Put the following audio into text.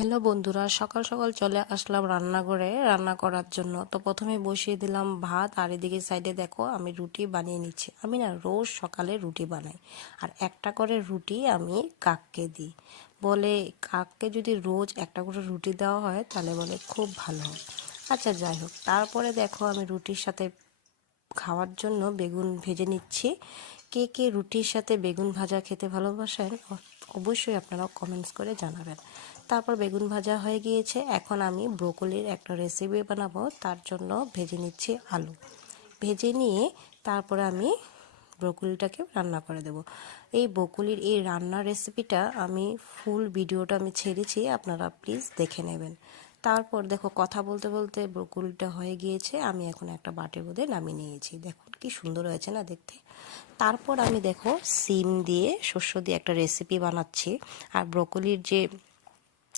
Hello বন্ধুরা, সকাল সকাল চলে আসলাম রান্নাঘরে রান্না করার জন্য। তো প্রথমে বসিয়ে দিলাম ভাত, আর এদিকে সাইডে দেখো আমি রুটি বানিয়ে নিচ্ছি। আমি না রোজ সকালে রুটি বানাই, আর একটা করে রুটি আমি কাককে দিই। বলে কাককে যদি রোজ একটা করে রুটি দেওয়া হয় তাহলে বলে খুব ভালো হয়। আচ্ছা যাই হোক, তারপরে দেখো আমি রুটির সাথে খাওয়ার জন্য বেগুন ভেজে নিচ্ছি। কে কে রুটির সাথে বেগুন ভাজা খেতে ভালোবাসেন অবশ্যই আপনারা কমেন্টস করে জানাবেন। তারপর বেগুন ভাজা হয়ে গিয়েছে, এখন আমি ব্রোকলির একটা রেসিপি বানাবো, তার জন্য ভেজে নিচ্ছি আলু। ভেজে নিয়ে তারপরে আমি ব্রোকলিটাকে রান্না করে দেব। এই ব্রোকলির এই রান্নার রেসিপিটা আমি ফুল ভিডিওটা আমি ছেড়েছি, আপনারা প্লিজ দেখে নেবেন। তারপর দেখো কথা বলতে বলতে ব্রোকলিটা হয়ে গিয়েছে, আমি এখন একটা বাটির মধ্যে নামিয়ে নিয়েছি। দেখুন কি সুন্দর হয়েছে না দেখতে। তারপর আমি দেখো সিম দিয়ে শস্য দিয়ে একটা রেসিপি বানাচ্ছি। আর ব্রোকলির যে